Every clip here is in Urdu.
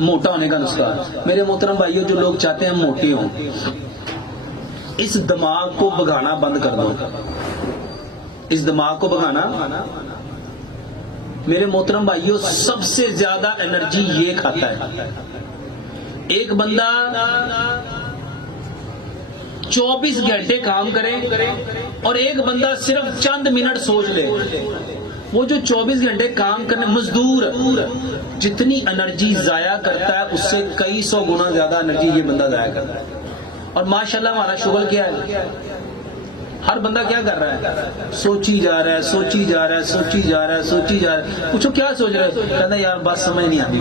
موٹا ہونے کا نسخہ. میرے محترم بھائیوں، جو لوگ چاہتے ہیں موٹے ہوں، اس دماغ کو بھگانا بند کر دو. اس دماغ کو بھگانا، میرے محترم بھائیوں، سب سے زیادہ انرجی یہ کھاتا ہے. ایک بندہ 24 گھنٹے کام کرے اور ایک بندہ صرف چند منٹ سوچ لے. وہ جو 24 گھنٹے کام کرنے مزدور جتنی انرجی ضائع کرتا ہے اس سے کئی سو گنا زیادہ انرجی یہ بندہ ضائع کرتا ہے. اور ماشاءاللہ ہمارا شغل کیا ہے؟ ہر بندہ کیا کر رہا ہے؟ سوچی جا رہا ہے، سوچی جا رہا ہے، سوچی جا رہا ہے، سوچی جا رہا ہے. پوچھو کیا سوچ رہے ہو؟ کہتا ہے یار بات سمجھ نہیں آتی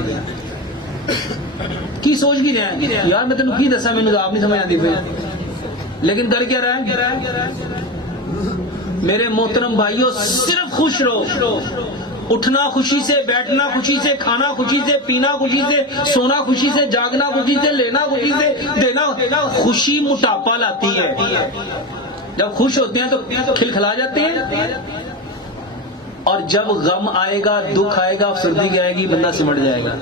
کی سوچ کی رہا ہے یار، میں تینوں کی دسا، مینوں آپ نہیں سمجھ آتی پھر. لیکن کر کیا رہا ہے؟ میرے محترم بھائیوں، صرف خوش رہو. اٹھنا خوشی سے، بیٹھنا خوشی سے، کھانا خوشی سے، پینا خوشی سے، سونا خوشی سے، جاگنا خوشی سے، لینا خوشی سے، دینا. خوشی موٹاپا لاتی ہے. جب خوش ہوتے ہیں تو کھلکھلا جاتے ہیں، اور جب غم آئے گا، دکھ آئے گا، افسردگی آئے گی، بندہ سمٹ جائے گا.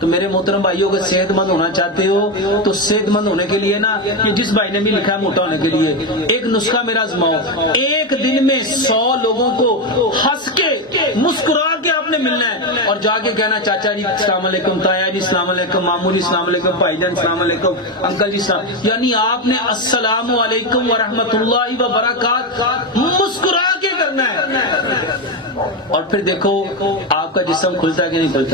تو میرے محترم بھائیوں، اگر صحت مند ہونا چاہتے ہو تو صحت مند ہونے کے لیے نا، یہ جس بھائی نے بھی لکھا ہے موٹا ہونے کے لیے، ایک نسخہ میرا آزماؤ. ایک دن میں 100 لوگوں کو ہنس کے مسکرا کے آپ نے ملنا ہے اور جا کے کہنا چاچا جی السلام علیکم، تایا جی السلام علیکم، ماموں جی السلام علیکم، بھائی جان السلام علیکم، انکل جی السلام. یعنی آپ نے السلام علیکم ورحمۃ اللہ وبرکاتہ مسکرا کے کرنا ہے. اور پھر دیکھو آپ کا جسم کھلتا ہے کہ نہیں کھلتا.